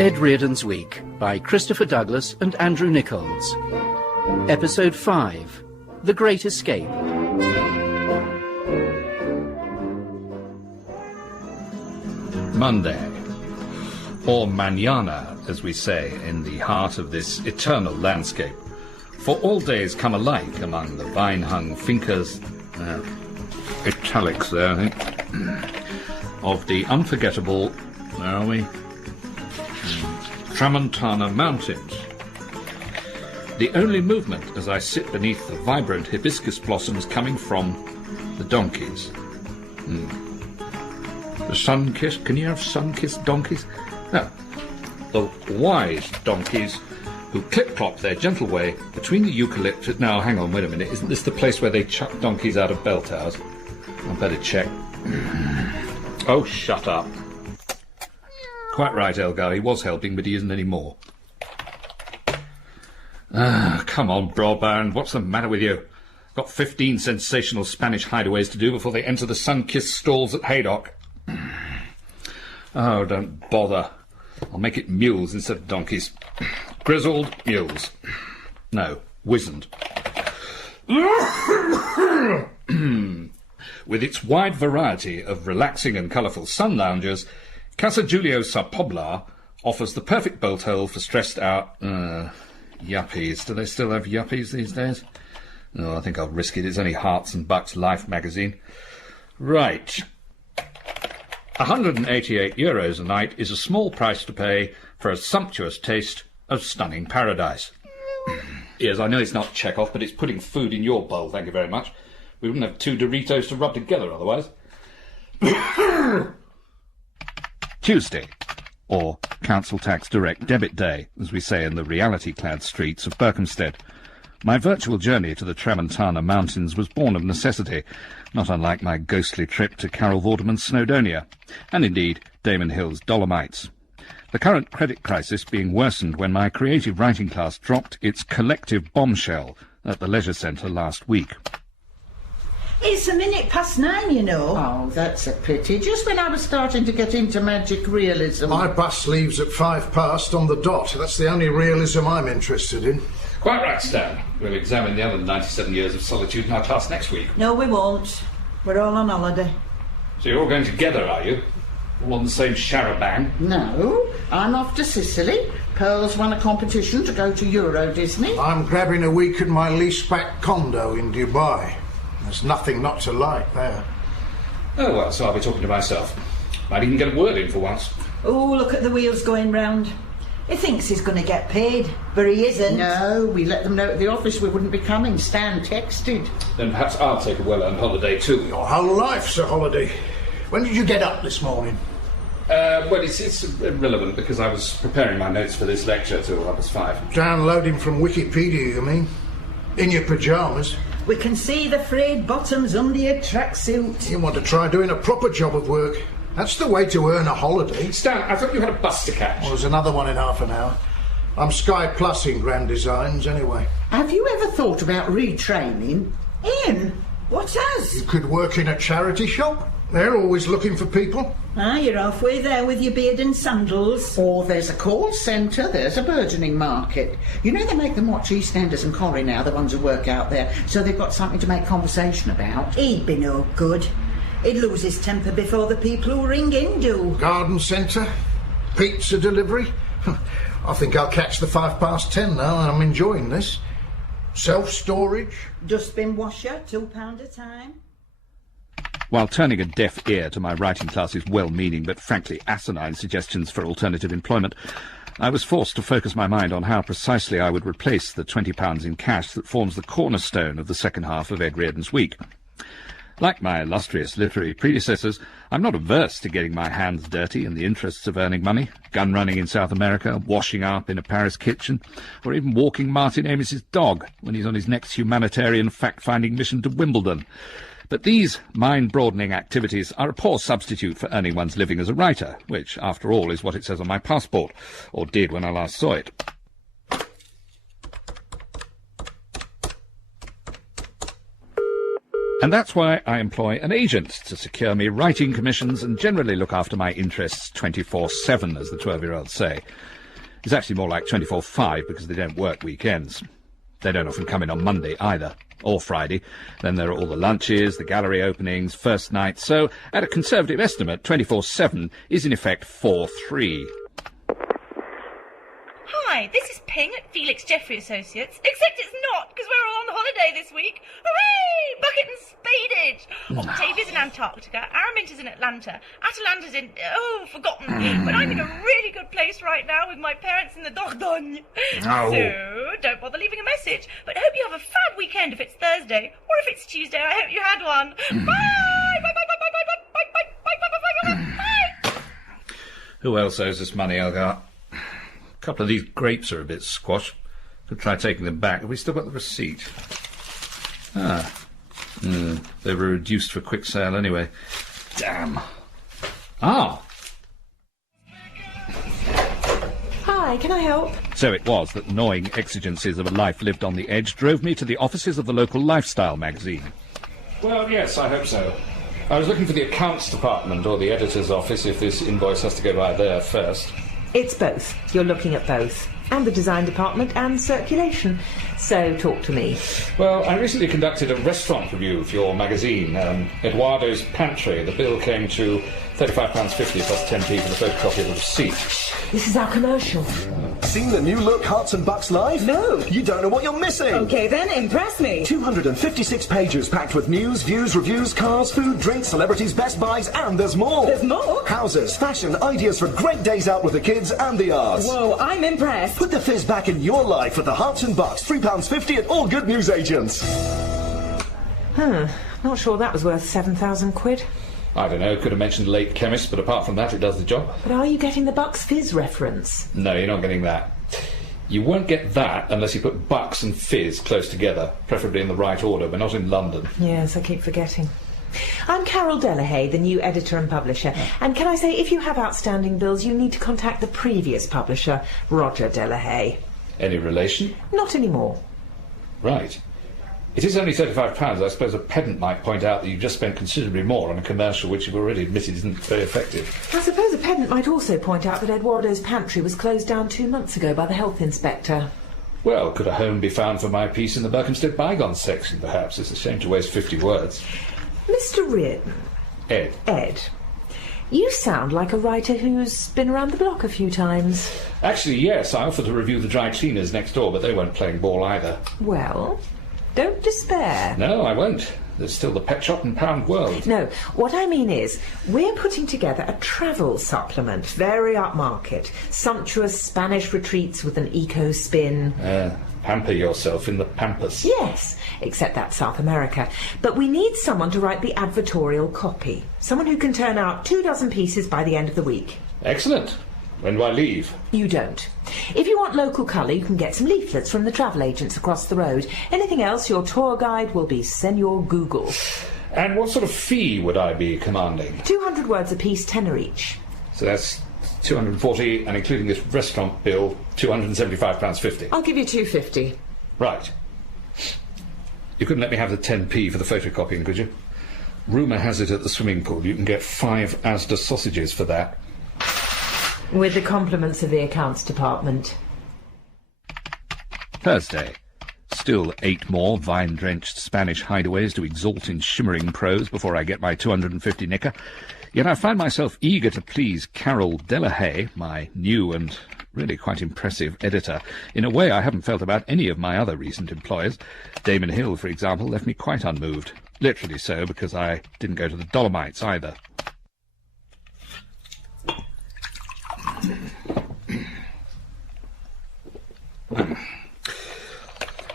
Ed Reardon's Week by Christopher Douglas and Andrew Nickolds. Episode 5, The Great Escape. Monday, or mañana, as we say, in the heart of this eternal landscape. For all days come alike among the vine-hung fincas, italics there, I think, of the unforgettable, where are we? Tramontana Mountains. The only movement as I sit beneath the vibrant hibiscus blossoms coming from the donkeys. The sun-kissed, can you have sun-kissed donkeys? No, the wise donkeys who clip-clop their gentle way between the eucalyptus... Now, hang on, wait a minute, isn't this the place where they chuck donkeys out of bell towers? I'd better check. Oh, shut up. Quite right, Elgar, he was helping, but he isn't anymore. Come on, Broadband, what's the matter with you? Got 15 sensational Spanish hideaways to do before they enter the sun-kissed stalls at Haydock. Oh, don't bother. I'll make it mules instead of donkeys. Grizzled mules. No, wizened. With its wide variety of relaxing and colourful sun loungers, Casa Giulio Sa Pobla offers the perfect bolt hole for stressed-out yuppies. Do they still have yuppies these days? Oh, I think I'll risk it. It's only Hearts and Bucks Life magazine. Right. 188 euros a night is a small price to pay for a sumptuous taste of stunning paradise. Yes, I know it's not Chekhov, but it's putting food in your bowl, thank you very much. We wouldn't have two Doritos to rub together otherwise. Tuesday, or Council Tax Direct Debit Day, as we say in the reality-clad streets of Berkhamsted. My virtual journey to the Tramontana Mountains was born of necessity, not unlike my ghostly trip to Carol Vorderman's Snowdonia, and indeed Damon Hill's Dolomites. The current credit crisis being worsened when my creative writing class dropped its collective bombshell at the Leisure Centre last week. It's 9:01, you know. Oh, that's a pity. Just when I was starting to get into magic realism. My bus leaves at 5 past on the dot. That's the only realism I'm interested in. Quite right, Stan. We'll examine the other 97 years of solitude in our class next week. No, we won't. We're all on holiday. So you're all going together, are you? All on the same charabanc? No, I'm off to Sicily. Pearl's won a competition to go to Euro Disney. I'm grabbing a week at my lease-back condo in Dubai. There's nothing not to like there. Oh, well, so I'll be talking to myself. Might even get a word in for once. Oh, look at the wheels going round. He thinks he's going to get paid, but he isn't. No, we let them know at the office we wouldn't be coming. Stan texted. Then perhaps I'll take a well-earned holiday too. Your whole life's a holiday. When did you get up this morning? Well, it's irrelevant because I was preparing my notes for this lecture till 5:30. Downloading from Wikipedia, you mean? In your pyjamas? We can see the frayed bottoms under your tracksuit. You want to try doing a proper job of work. That's the way to earn a holiday. Stan, I thought you had a bus to catch. Well, there's another one in half an hour. I'm Sky Plus in Grand Designs, anyway. Have you ever thought about retraining? Ian, what has? You could work in a charity shop. They're always looking for people. Ah, you're halfway there with your beard and sandals. Or there's a call centre, there's a burgeoning market. You know they make them watch EastEnders and Corrie now, the ones who work out there, so they've got something to make conversation about. He'd be no good. He'd lose his temper before the people who ring in do. Garden centre, pizza delivery. I think I'll catch the 10:05 now. I'm enjoying this. Self-storage. Dustbin washer, £2 a time. While turning a deaf ear to my writing class's well-meaning but frankly asinine suggestions for alternative employment, I was forced to focus my mind on how precisely I would replace the £20 in cash that forms the cornerstone of the second half of Ed Reardon's Week. Like my illustrious literary predecessors, I'm not averse to getting my hands dirty in the interests of earning money, gun-running in South America, washing up in a Paris kitchen, or even walking Martin Amis's dog when he's on his next humanitarian fact-finding mission to Wimbledon. But these mind-broadening activities are a poor substitute for earning one's living as a writer, which, after all, is what it says on my passport, or did when I last saw it. And that's why I employ an agent to secure me writing commissions and generally look after my interests 24/7, as the 12-year-olds say. It's actually more like 24/5 because they don't work weekends. They don't often come in on Monday either, or Friday. Then there are all the lunches, the gallery openings, first nights. So, at a conservative estimate, 24/7 is in effect 4/3. Hi, this is Ping at Felix Jeffrey Associates, except it's not, because we're all on holiday this week. Hooray! Bucket and spadage! Octavia's in Antarctica, Araminta's in Atlanta, Atalanta's in... forgotten. But I'm in a really good place right now with my parents in the Dordogne. Oh. So, don't bother leaving a message, but hope you have a fab weekend if it's Thursday, or if it's Tuesday, I hope you had one. Bye! Bye, bye, bye, bye, bye, bye, bye, bye, bye, bye, bye, bye, bye. Who else owes us money, Elgar? A couple of these grapes are a bit squash. Could try taking them back. Have we still got the receipt? They were reduced for quick sale anyway. Damn. Ah! Hi, can I help? So it was that gnawing exigencies of a life lived on the edge drove me to the offices of the local lifestyle magazine. Well, yes, I hope so. I was looking for the accounts department or the editor's office if this invoice has to go by there first. It's both. You're looking at both. And the design department and circulation. So talk to me. Well, I recently conducted a restaurant review for your magazine, Eduardo's Pantry. The bill came to £35.50 plus 10p for the photocopy of the receipt. This is our commercial. Seen the new look Hearts and Bucks live? No. You don't know what you're missing. Okay then, impress me. 256 pages packed with news, views, reviews, cars, food, drinks, celebrities, best buys, and there's more. There's more? Houses, fashion, ideas for great days out with the kids and the arts. Whoa, I'm impressed. Put the fizz back in your life with the Hearts and Bucks, £3.50 at all good news agents. Not sure that was worth 7,000 quid. I don't know, could have mentioned late chemist, but apart from that, it does the job. But are you getting the Bucks Fizz reference? No, you're not getting that. You won't get that unless you put Bucks and Fizz close together, preferably in the right order. We're not in London. Yes, I keep forgetting. I'm Carol Delahaye, the new editor and publisher. And can I say, if you have outstanding bills, you need to contact the previous publisher, Roger Delahaye. Any relation? Not anymore. Right. It is only £35. I suppose a pedant might point out that you've just spent considerably more on a commercial which you've already admitted isn't very effective. I suppose a pedant might also point out that Eduardo's Pantry was closed down 2 months ago by the health inspector. Well, could a home be found for my piece in the Berkhamsted Bygones section, perhaps? It's a shame to waste 50 words. Mr. Reardon. Ed. You sound like a writer who's been around the block a few times. Actually, yes, I offered to review the dry cleaners next door, but they weren't playing ball either. Well, don't despair. No, I won't. There's still the Pet Shop and Pound World. No, what I mean is, we're putting together a travel supplement, very upmarket. Sumptuous Spanish retreats with an eco-spin. Pamper yourself in the Pampas. Yes, except that's South America. But we need someone to write the advertorial copy. Someone who can turn out 24 pieces by the end of the week. Excellent. When do I leave? You don't. If you want local colour, you can get some leaflets from the travel agents across the road. Anything else, your tour guide will be Senor Google. And what sort of fee would I be commanding? 200 words apiece, tenner each. So that's 240, and including this restaurant bill, £275.50. I'll give you 250. Right. You couldn't let me have the 10p for the photocopying, could you? Rumour has it at the swimming pool you can get 5 Asda sausages for that. With the compliments of the accounts department. Thursday. Still 8 more vine-drenched Spanish hideaways to exalt in shimmering prose before I get my 250 knicker. Yet I find myself eager to please Carol Delahaye, my new and really quite impressive editor, in a way I haven't felt about any of my other recent employers. Damon Hill, for example, left me quite unmoved. Literally so, because I didn't go to the Dolomites either.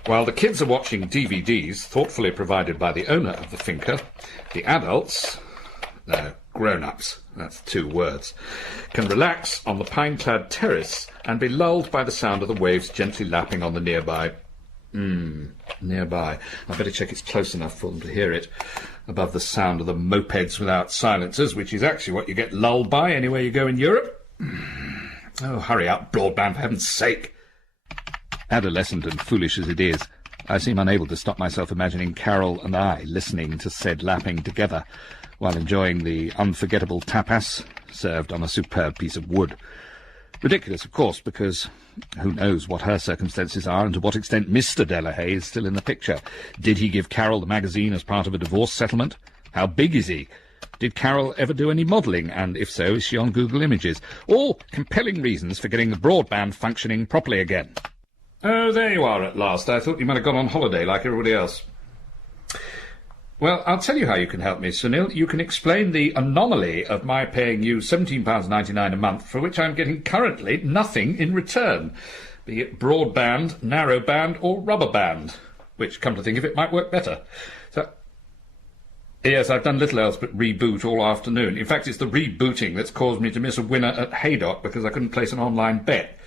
While the kids are watching DVDs, thoughtfully provided by the owner of the finca, the adults, no, grown-ups, that's 2 words, can relax on the pine-clad terrace and be lulled by the sound of the waves gently lapping on the nearby. Nearby. I better check it's close enough for them to hear it, above the sound of the mopeds without silencers, which is actually what you get lulled by anywhere you go in Europe. Oh, hurry up, broadband, for heaven's sake. Adolescent and foolish as it is, I seem unable to stop myself imagining Carol and I listening to said lapping together while enjoying the unforgettable tapas served on a superb piece of wood. Ridiculous, of course, because who knows what her circumstances are and to what extent Mr. Delahaye is still in the picture. Did he give Carol the magazine as part of a divorce settlement? How big is he? Did Carol ever do any modelling, and if so, is she on Google Images? All compelling reasons for getting the broadband functioning properly again. Oh, there you are at last. I thought you might have gone on holiday like everybody else. Well, I'll tell you how you can help me, Sunil. You can explain the anomaly of my paying you £17.99 a month, for which I'm getting currently nothing in return, be it broadband, narrowband or rubber band, which, come to think of it, might work better. So, yes, I've done little else but reboot all afternoon. In fact, it's the rebooting that's caused me to miss a winner at Haydock because I couldn't place an online bet.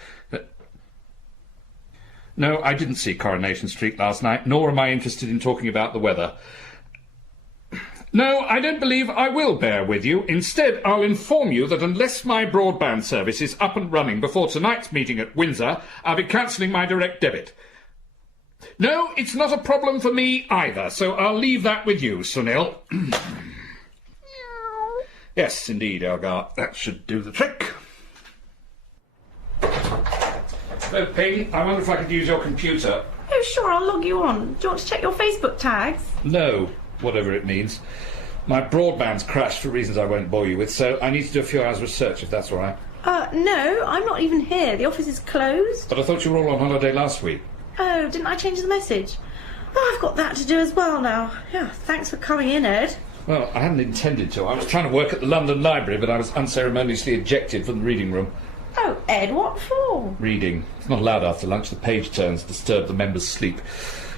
No, I didn't see Coronation Street last night, nor am I interested in talking about the weather. No, I don't believe I will bear with you. Instead, I'll inform you that unless my broadband service is up and running before tonight's meeting at Windsor, I'll be cancelling my direct debit. No, it's not a problem for me either, so I'll leave that with you, Sunil. Yes, indeed, Elgar. That should do the trick. Oh, Ping, I wonder if I could use your computer. Oh, sure, I'll log you on. Do you want to check your Facebook tags? No, whatever it means. My broadband's crashed for reasons I won't bore you with, so I need to do a few hours' research, if that's all right. No, I'm not even here. The office is closed. But I thought you were all on holiday last week. Oh, didn't I change the message? Oh, I've got that to do as well now. Yeah, thanks for coming in, Ed. Well, I hadn't intended to. I was trying to work at the London Library, but I was unceremoniously ejected from the reading room. Oh, Ed, what for? Reading. It's not allowed after lunch. The page turns disturb the members' sleep.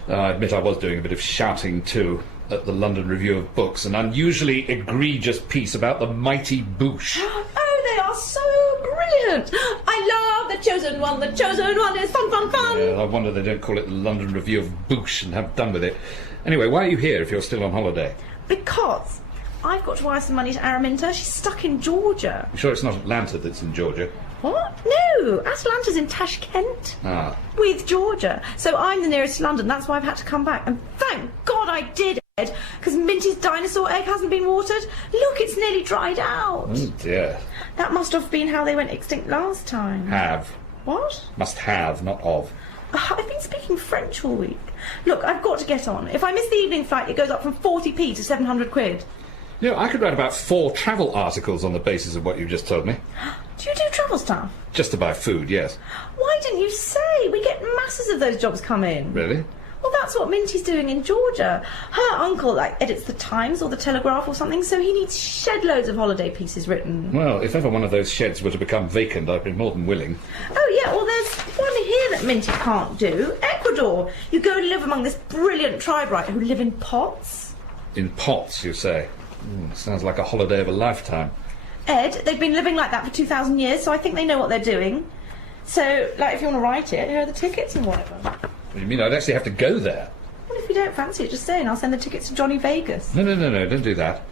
I admit I was doing a bit of shouting, too, at the London Review of Books, an unusually egregious piece about the mighty Boosh. Oh, they are so brilliant! I love The Chosen One. The Chosen One is fun, fun, fun! Yeah, I wonder they don't call it the London Review of Boosh and have done with it. Anyway, why are you here if you're still on holiday? Because I've got to wire some money to Araminta. She's stuck in Georgia. You sure it's not Atlanta that's in Georgia? What? No, Atalanta's in Tashkent. Ah. With Georgia. So I'm the nearest to London, that's why I've had to come back. And thank God I did, Ed, because Minty's dinosaur egg hasn't been watered. Look, it's nearly dried out. Oh, dear. That must have been how they went extinct last time. Have. What? Must have, not of. I've been speaking French all week. Look, I've got to get on. If I miss the evening flight, it goes up from 40p to 700 quid. You know, I could write about 4 travel articles on the basis of what you've just told me. Do you do travel stuff? Just to buy food, yes. Why didn't you say? We get masses of those jobs come in. Really? Well, that's what Minty's doing in Georgia. Her uncle, edits the Times or the Telegraph or something, so he needs shed loads of holiday pieces written. Well, if ever one of those sheds were to become vacant, I'd be more than willing. Oh, yeah, well, there's one here that Minty can't do. Ecuador. You go and live among this brilliant tribe, right, who live in pots. In pots, you say? Sounds like a holiday of a lifetime. Ed, they've been living like that for 2,000 years, so I think they know what they're doing. So, if you want to write it, here are the tickets and whatever. What do you mean? I'd actually have to go there? Well, if you don't fancy it, just say, and I'll send the tickets to Johnny Vegas. No, don't do that.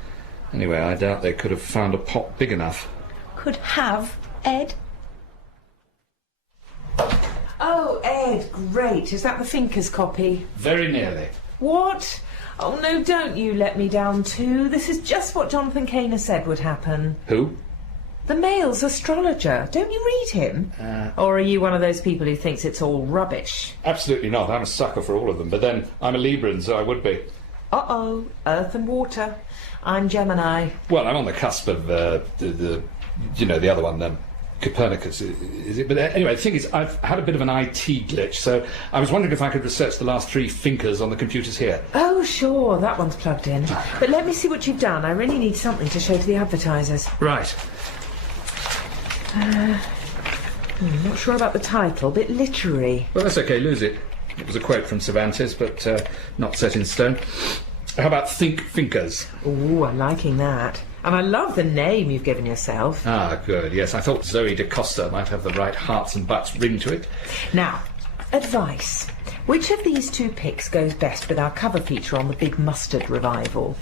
Anyway, I doubt they could have found a pot big enough. Could have, Ed. Oh, Ed, great. Is that the Finker's copy? Very nearly. What? Oh, no, don't you let me down too. This is just what Jonathan Kaner said would happen. Who? The Mail's astrologer. Don't you read him? Or are you one of those people who thinks it's all rubbish? Absolutely not. I'm a sucker for all of them. But then, I'm a Libran, so I would be. Uh-oh. Earth and water. I'm Gemini. Well, I'm on the cusp of the other one, Copernicus, is it? But anyway, the thing is, I've had a bit of an IT glitch, so I was wondering if I could research the last 3 Finkers on the computers here. Oh, sure, that one's plugged in. But let me see what you've done. I really need something to show to the advertisers. Right. Not sure about the title, bit literary. Well, that's okay, lose it. It was a quote from Cervantes, but not set in stone. How about Think Finkers? Ooh, I'm liking that. And I love the name you've given yourself. Ah, good, yes. I thought Zoe da Costa might have the right hearts and butts ring to it. Now, advice. Which of these 2 picks goes best with our cover feature on the Big Mustard revival?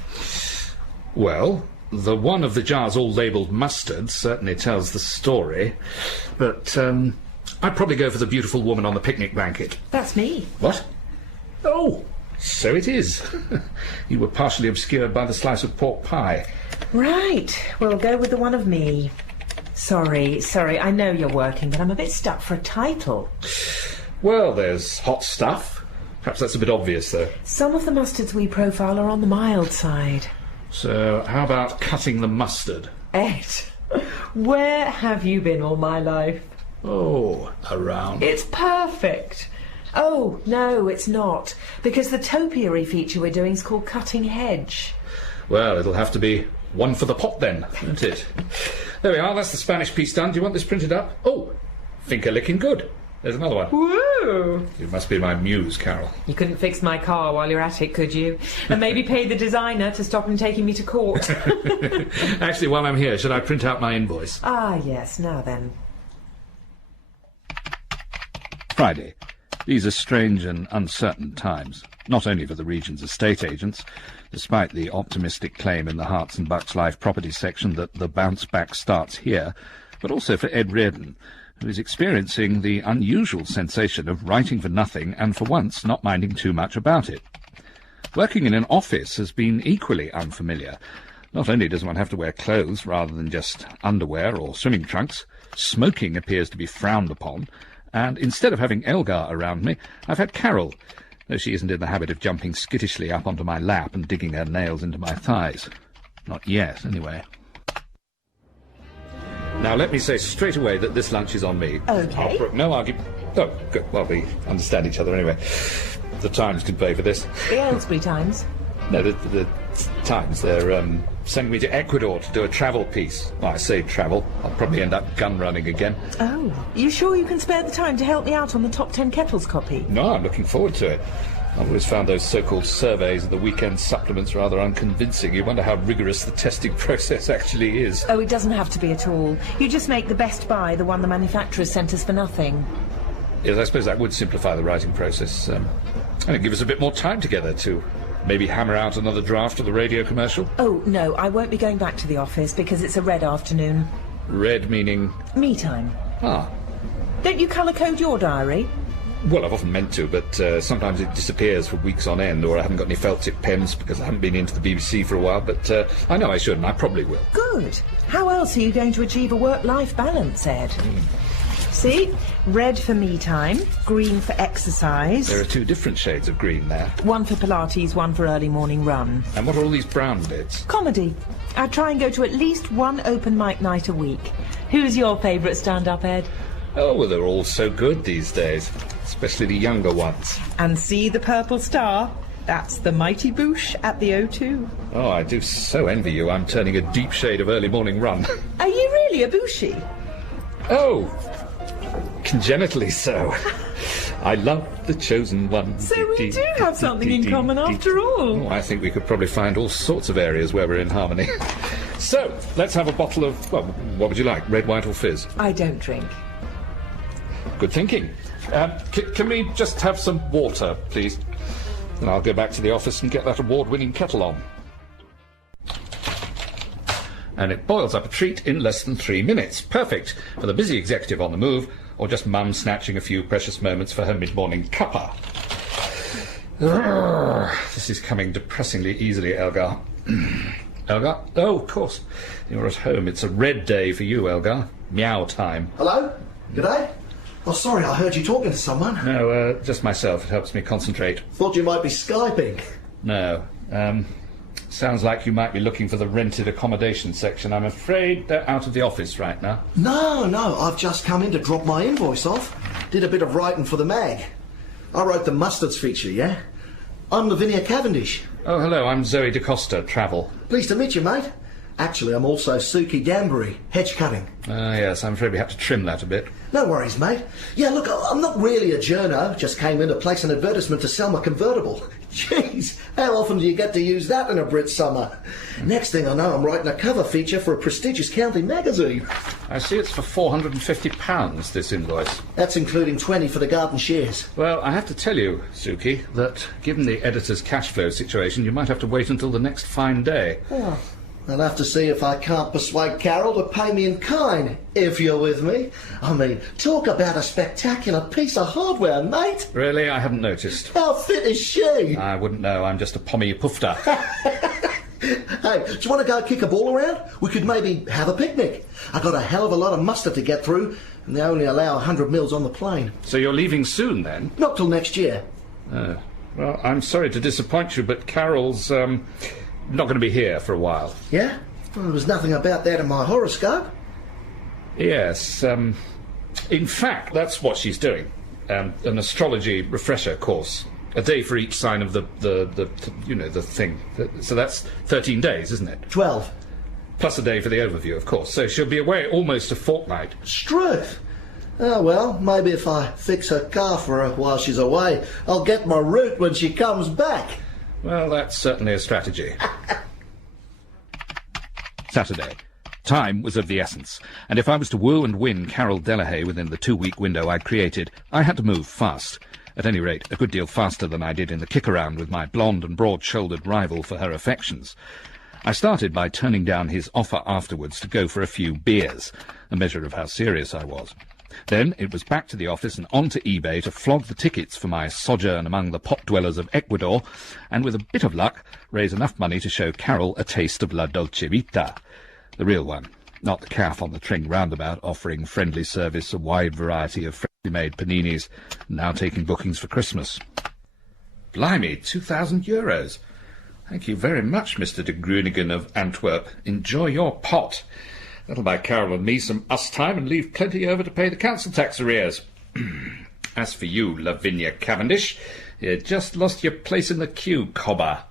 Well, the one of the jars all labelled mustard certainly tells the story. But, I'd probably go for the beautiful woman on the picnic blanket. That's me. What? Oh, so it is. You were partially obscured by the slice of pork pie. Right, we'll go with the one of me. Sorry, I know you're working, but I'm a bit stuck for a title. Well, there's hot stuff. Perhaps that's a bit obvious, though. Some of the mustards we profile are on the mild side. So, how about cutting the mustard? Ed, where have you been all my life? Oh, around. It's perfect. Oh, no, it's not. Because the topiary feature we're doing is called Cutting Hedge. Well, it'll have to be one for the pot then, won't it? There we are, that's the Spanish piece done. Do you want this printed up? Oh, Finker looking good. There's another one. Woo! You must be my muse, Carol. You couldn't fix my car while you're at it, could you? And maybe pay the designer to stop him taking me to court. Actually, while I'm here, should I print out my invoice? Ah, yes, now then. Friday. These are strange and uncertain times, not only for the region's estate agents, despite the optimistic claim in the Hearts and Bucks Life property section that the bounce back starts here, but also for Ed Reardon, who is experiencing the unusual sensation of writing for nothing and for once not minding too much about it. Working in an office has been equally unfamiliar. Not only does one have to wear clothes rather than just underwear or swimming trunks, smoking appears to be frowned upon, and instead of having Elgar around me, I've had Carol, though she isn't in the habit of jumping skittishly up onto my lap and digging her nails into my thighs. Not yet, anyway. Now, let me say straight away that this lunch is on me. OK. I'll brook no argument. Oh, good. Well, we understand each other anyway. The Times can pay for this. The Aylesbury Times? No, the Times. They're sending me to Ecuador to do a travel piece. Well, I say travel. I'll probably end up gun running again. Oh, you sure you can spare the time to help me out on the Top 10 Kettles copy? No, I'm looking forward to it. I've always found those so-called surveys of the weekend supplements rather unconvincing. You wonder how rigorous the testing process actually is. Oh, it doesn't have to be at all. You just make the best buy, the one the manufacturers sent us for nothing. Yes, I suppose that would simplify the writing process. And it'd give us a bit more time together to maybe hammer out another draft of the radio commercial. Oh, no, I won't be going back to the office because it's a red afternoon. Red meaning? Me time. Ah. Don't you colour code your diary? Well, I've often meant to, but sometimes it disappears for weeks on end, or I haven't got any felt-tip pens because I haven't been into the BBC for a while, but I know I should, and I probably will. Good. How else are you going to achieve a work-life balance, Ed? See? Red for me time, green for exercise. There are two different shades of green there. One for Pilates, one for early morning run. And what are all these brown bits? Comedy. I try and go to at least one open mic night a week. Who's your favourite stand-up, Ed? Oh, well, they're all so good these days, especially the younger ones. And see the purple star? That's the Mighty Boosh at the O2. Oh, I do so envy you. I'm turning a deep shade of early morning run. Are you really a Booshie? Oh, congenitally so. I love the chosen one. So we do have something in common after all. Oh, I think we could probably find all sorts of areas where we're in harmony. So, let's have a bottle of, well, what would you like, red, white or fizz? I don't drink. Good thinking. Can we just have some water, please? And I'll go back to the office and get that award-winning kettle on. And it boils up a treat in less than 3 minutes. Perfect for the busy executive on the move, or just mum snatching a few precious moments for her mid-morning cuppa. This is coming depressingly easily, Elgar. Elgar? Oh, of course. You're at home. It's a red day for you, Elgar. Meow time. Hello? G'day? Oh, sorry, I heard you talking to someone. No, just myself. It helps me concentrate. Thought you might be Skyping. No. Sounds like you might be looking for the rented accommodation section. I'm afraid they're out of the office right now. No, I've just come in to drop my invoice off. Did a bit of writing for the mag. I wrote the mustards feature, yeah? I'm Lavinia Cavendish. Oh, hello, I'm Zoe DeCosta, Travel. Pleased to meet you, mate. Actually, I'm also Suki Danbury, hedge cutting. Yes, I'm afraid we have to trim that a bit. No worries, mate. Yeah, look, I'm not really a journo. Just came in to place an advertisement to sell my convertible. Jeez, how often do you get to use that in a Brit summer? Next thing I know, I'm writing a cover feature for a prestigious county magazine. I see it's for £450, this invoice. That's including 20 for the garden shares. Well, I have to tell you, Suki, that given the editor's cash flow situation, you might have to wait until the next fine day. Oh. I'll have to see if I can't persuade Carol to pay me in kind, if you're with me. I mean, talk about a spectacular piece of hardware, mate. Really? I haven't noticed. How fit is she? I wouldn't know. I'm just a pommy poofter. Hey, do you want to go kick a ball around? We could maybe have a picnic. I got a hell of a lot of mustard to get through, and they only allow 100 mils on the plane. So you're leaving soon, then? Not till next year. Well, I'm sorry to disappoint you, but Carol's not going to be here for a while. Yeah? Well, there was nothing about that in my horoscope. Yes. In fact, that's what she's doing. An astrology refresher course. A day for each sign of the thing. So that's 13 days, isn't it? 12. Plus a day for the overview, of course. So she'll be away almost a fortnight. Struth! Oh, well, maybe if I fix her car for her while she's away, I'll get my route when she comes back. Well, that's certainly a strategy. Saturday. Time was of the essence, and if I was to woo and win Carol Delahaye within the 2-week window I'd created, I had to move fast. At any rate, a good deal faster than I did in the kick-around with my blonde and broad-shouldered rival for her affections. I started by turning down his offer afterwards to go for a few beers, a measure of how serious I was. Then it was back to the office and on to eBay to flog the tickets for my sojourn among the pot-dwellers of Ecuador, and with a bit of luck, raise enough money to show Carol a taste of La Dolce Vita. The real one, not the calf on the Tring roundabout offering friendly service a wide variety of freshly-made paninis, now taking bookings for Christmas. Blimey, €2,000. Thank you very much, Mr. de Groningen of Antwerp. Enjoy your pot. That'll buy Carol and me some us time and leave plenty over to pay the council tax arrears. As for you, Lavinia Cavendish, you just lost your place in the queue, cobber.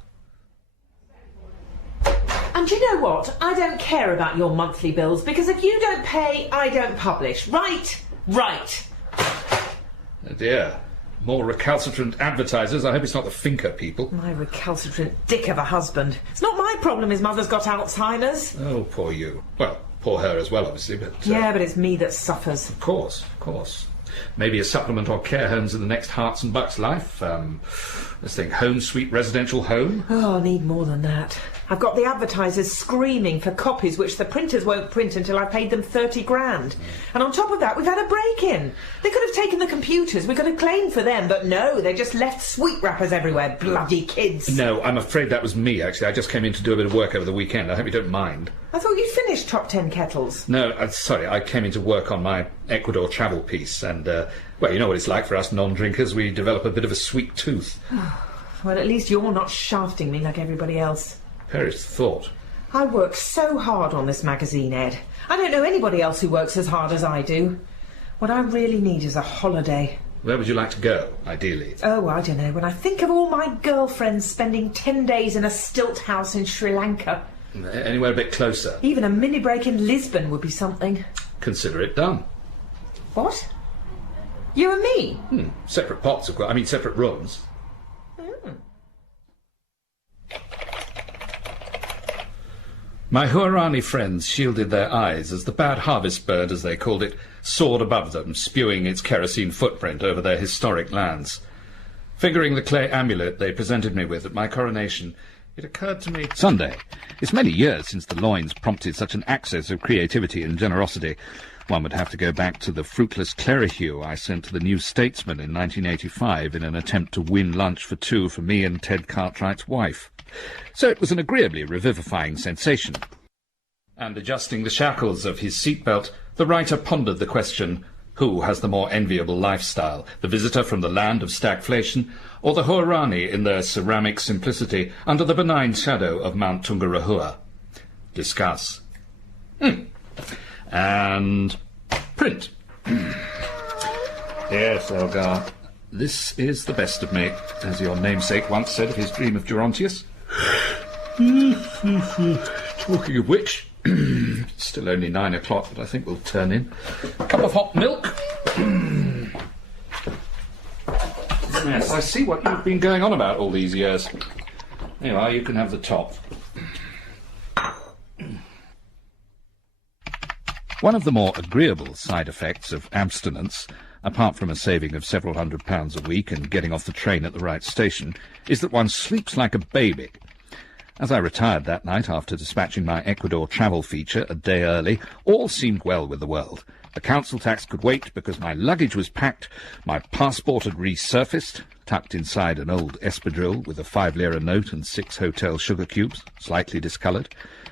And you know what? I don't care about your monthly bills, because if you don't pay, I don't publish. Right? Right. Oh dear. More recalcitrant advertisers. I hope it's not the Finker people. My recalcitrant dick of a husband. It's not my problem his mother's got Alzheimer's. Oh, poor you. Well, poor her as well, obviously, but... Yeah, but it's me that suffers. Of course. Maybe a supplement or care homes in the next Hearts and Bucks life. Let's think, home sweet residential home. Oh, I need more than that. I've got the advertisers screaming for copies which the printers won't print until I've paid them 30 grand. And on top of that, we've had a break-in. They could have taken the computers, we could have claimed for them, but no, they just left sweet wrappers everywhere, bloody kids. No, I'm afraid that was me, actually. I just came in to do a bit of work over the weekend. I hope you don't mind. I thought you'd finished Top 10 Kettles. No, sorry, I came in to work on my Ecuador travel piece, and, well, you know what it's like for us non-drinkers. We develop a bit of a sweet tooth. Well, at least you're not shafting me like everybody else. Perish thought. I work so hard on this magazine, Ed. I don't know anybody else who works as hard as I do. What I really need is a holiday. Where would you like to go, ideally? Oh, I don't know. When I think of all my girlfriends spending 10 days in a stilt house in Sri Lanka. Anywhere a bit closer. Even a mini break in Lisbon would be something. Consider it done. What? You and me? Separate pots, of course. I mean, separate rooms. My Huarani friends shielded their eyes as the bad harvest bird, as they called it, soared above them, spewing its kerosene footprint over their historic lands. Fingering the clay amulet they presented me with at my coronation, it occurred to me... Sunday. It's many years since the loins prompted such an access of creativity and generosity. One would have to go back to the fruitless clerihue I sent to the New Statesman in 1985 in an attempt to win lunch for two for me and Ted Cartwright's wife. So it was an agreeably revivifying sensation. And adjusting the shackles of his seatbelt, the writer pondered the question, who has the more enviable lifestyle, the visitor from the land of stagflation, or the Huarani in their ceramic simplicity under the benign shadow of Mount Tungarahua? Discuss. And print. Yes, Elgar, this is the best of me, as your namesake once said of his dream of Gerontius. Talking of which, it's still only 9 o'clock, but I think we'll turn in. A cup of hot milk. Yes, I see what you've been going on about all these years. There you are, you can have the top. One of the more agreeable side effects of abstinence, apart from a saving of several £100s a week and getting off the train at the right station, is that one sleeps like a baby. As I retired that night after dispatching my Ecuador travel feature a day early, all seemed well with the world. The council tax could wait because my luggage was packed, my passport had resurfaced, tucked inside an old espadrille with a 5 lira note and 6 hotel sugar cubes, slightly discoloured,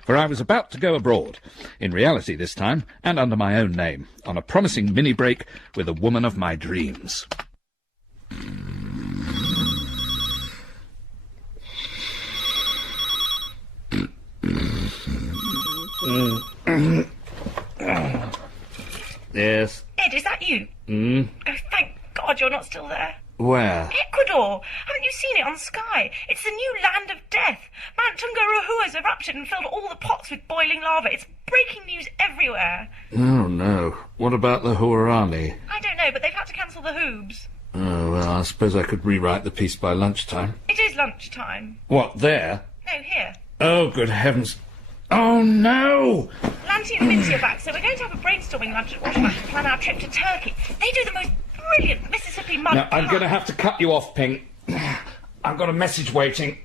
for I was about to go abroad, in reality this time, and under my own name, on a promising mini-break with a woman of my dreams. Yes. Ed, is that you? Oh, thank God you're not still there. Where? Ecuador! Haven't you seen it on Sky? It's the new land of death. Mount Tungarahua has erupted and filled all the pots with boiling lava. It's breaking news everywhere. Oh, no. What about the Huarani? I don't know, but they've had to cancel the hoobs. Oh, well, I suppose I could rewrite the piece by lunchtime. It is lunchtime. What, there? No, here. Oh, good heavens. Oh, no! Lanty and Minty are back, so we're going to have a brainstorming lunch at Waterman to plan our trip to Turkey. They do the most brilliant Mississippi mud Now, I'm pie. going to have to cut you off, Ping. I've got a message waiting.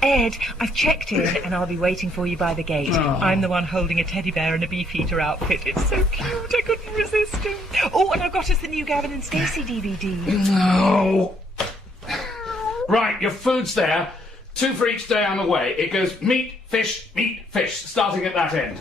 Ed, I've checked in and I'll be waiting for you by the gate. Oh. I'm the one holding a teddy bear in a beefeater outfit. It's so cute, I couldn't resist him. Oh, and I've got us the new Gavin and Stacey DVD. No. Right, your food's there. 2 for each day I'm away. It goes meat, fish, starting at that end.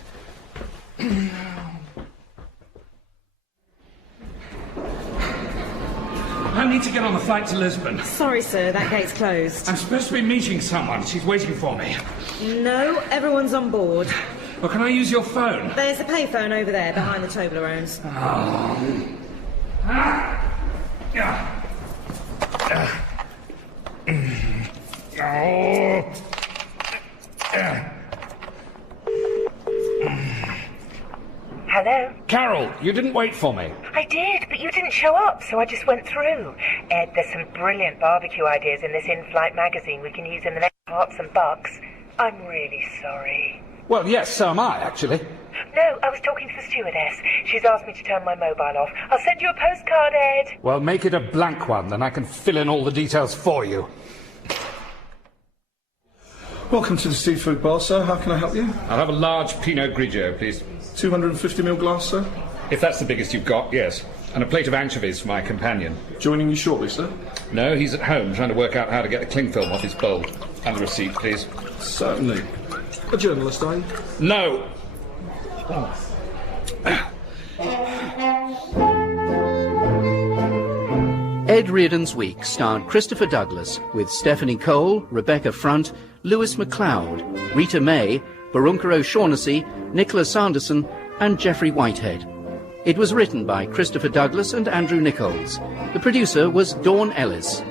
I need to get on the flight to Lisbon. Sorry, sir, that gate's closed. I'm supposed to be meeting someone. She's waiting for me. No, everyone's on board. Well, can I use your phone? There's a payphone over there behind the Toblerones. Hello? Carol, you didn't wait for me. I did, but you didn't show up, so I just went through. Ed, there's some brilliant barbecue ideas in this in-flight magazine we can use in the next Hearts and Bucks. I'm really sorry. Well, yes, so am I, actually. No, I was talking to the stewardess. She's asked me to turn my mobile off. I'll send you a postcard, Ed. Well, make it a blank one, then I can fill in all the details for you. Welcome to the seafood bar, sir. How can I help you? I'll have a large Pinot Grigio, please. 250ml glass, sir. If that's the biggest you've got, yes. And a plate of anchovies for my companion. Joining you shortly, sir. No, he's at home trying to work out how to get the cling film off his bowl. And the receipt, please. Certainly. A journalist, are you? No. Ed Reardon's Week starred Christopher Douglas with Stephanie Cole, Rebecca Front, Lewis MacLeod, Rita May, Barunka O'Shaughnessy, Nicholas Sanderson and Geoffrey Whitehead. It was written by Christopher Douglas and Andrew Nickolds. The producer was Dawn Ellis.